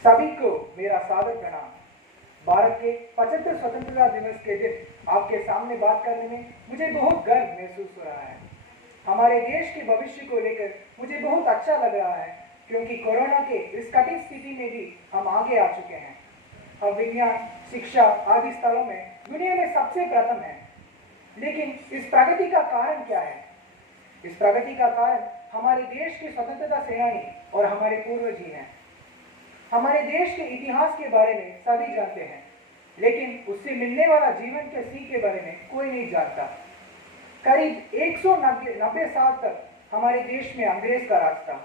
सभी को मेरा सादर प्रणाम। भारत के 75 स्वतंत्रता दिवस के दिन आपके सामने बात करने में मुझे बहुत गर्व महसूस हो रहा है। हमारे देश के भविष्य को लेकर मुझे बहुत अच्छा लग रहा है, क्योंकि कोरोना के इस कठिन स्थिति में भी हम आगे आ चुके हैं। हम विज्ञान, शिक्षा आदि स्थलों में दुनिया में सबसे प्रथम हैं। लेकिन इस प्रगति का कारण क्या है? इस प्रगति का कारण हमारे देश के स्वतंत्रता सेनानी और हमारे पूर्वज ही हैं। हमारे देश के इतिहास के बारे में सभी जानते हैं, लेकिन उससे मिलने वाला जीवन के सीख के बारे में कोई नहीं जानता। करीब 190 साल तक हमारे देश में अंग्रेज का राज था।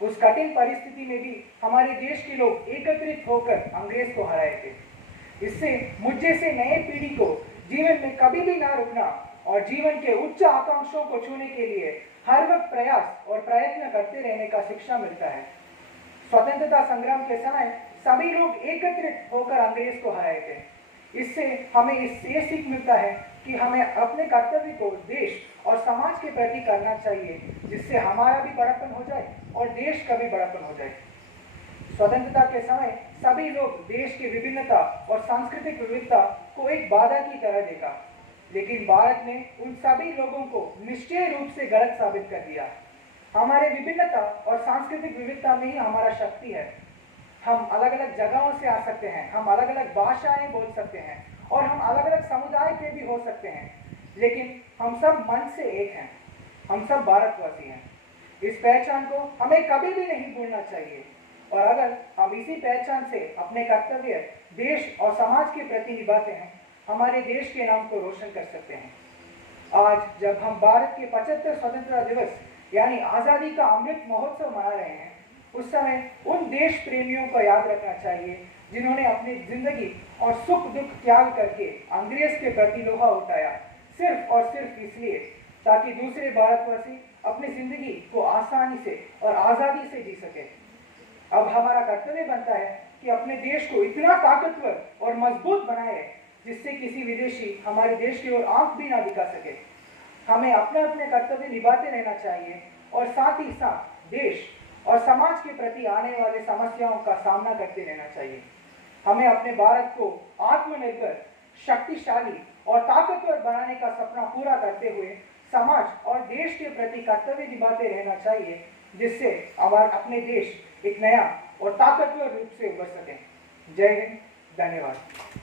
उस कठिन परिस्थिति में भी हमारे देश के लोग एकत्रित होकर अंग्रेज को हराए थे। इससे मुझ जैसे नए पीढ़ी को जीवन में कभी भी ना रुकना और जीवन के उच्च आकांक्षाओं को छूने के लिए हर वक्त प्रयास और प्रयत्न करते रहने का शिक्षा मिलता है। स्वतंत्रता संग्राम के समय सभी लोग एकत्रित होकर अंग्रेज को हराए थे। इससे हमें ये सीख मिलता है कि हमें अपने कर्तव्य को देश और समाज के प्रति करना चाहिए, जिससे हमारा भी बड़प्पन हो जाए और देश का भी बड़प्पन हो जाए। स्वतंत्रता के समय सभी लोग देश की विभिन्नता और सांस्कृतिक विविधता को एक बाधा की तरह देखा, लेकिन भारत ने उन सभी लोगों को निश्चय रूप से गलत साबित कर दिया। हमारे विभिन्नता और सांस्कृतिक विविधता में ही हमारा शक्ति है। हम अलग अलग जगहों से आ सकते हैं, हम अलग अलग भाषाएं बोल सकते हैं और हम अलग अलग समुदाय के भी हो सकते हैं, लेकिन हम सब मन से एक हैं। हम सब भारतवासी हैं। इस पहचान को हमें कभी भी नहीं भूलना चाहिए, और अगर हम इसी पहचान से अपने कर्तव्य देश और समाज के प्रति निभाते हैं, हमारे देश के नाम को रोशन कर सकते हैं। आज जब हम भारत के 75 स्वतंत्रता दिवस यानी आज़ादी का अमृत महोत्सव मना रहे हैं, उस समय उन देश प्रेमियों को याद रखना चाहिए जिन्होंने अपनी जिंदगी और सुख दुख त्याग करके अंग्रेज के प्रति लोहा उठाया, सिर्फ और सिर्फ इसलिए ताकि दूसरे भारतवासी अपनी जिंदगी को आसानी से और आज़ादी से जी सके। अब हमारा कर्तव्य बनता है कि अपने देश को इतना ताकतवर और मजबूत बनाए जिससे किसी विदेशी हमारे देश की ओर आंख भी ना दिखा सके। हमें अपने अपने कर्तव्य निभाते रहना चाहिए और साथ ही साथ देश और समाज के प्रति आने वाले समस्याओं का सामना करते रहना चाहिए। हमें अपने भारत को आत्मनिर्भर, शक्तिशाली और ताकतवर बनाने का सपना पूरा करते हुए समाज और देश के प्रति कर्तव्य निभाते रहना चाहिए, जिससे हमारा अपने देश एक नया और ताकतवर रूप से उभर सके। जय हिंद, धन्यवाद।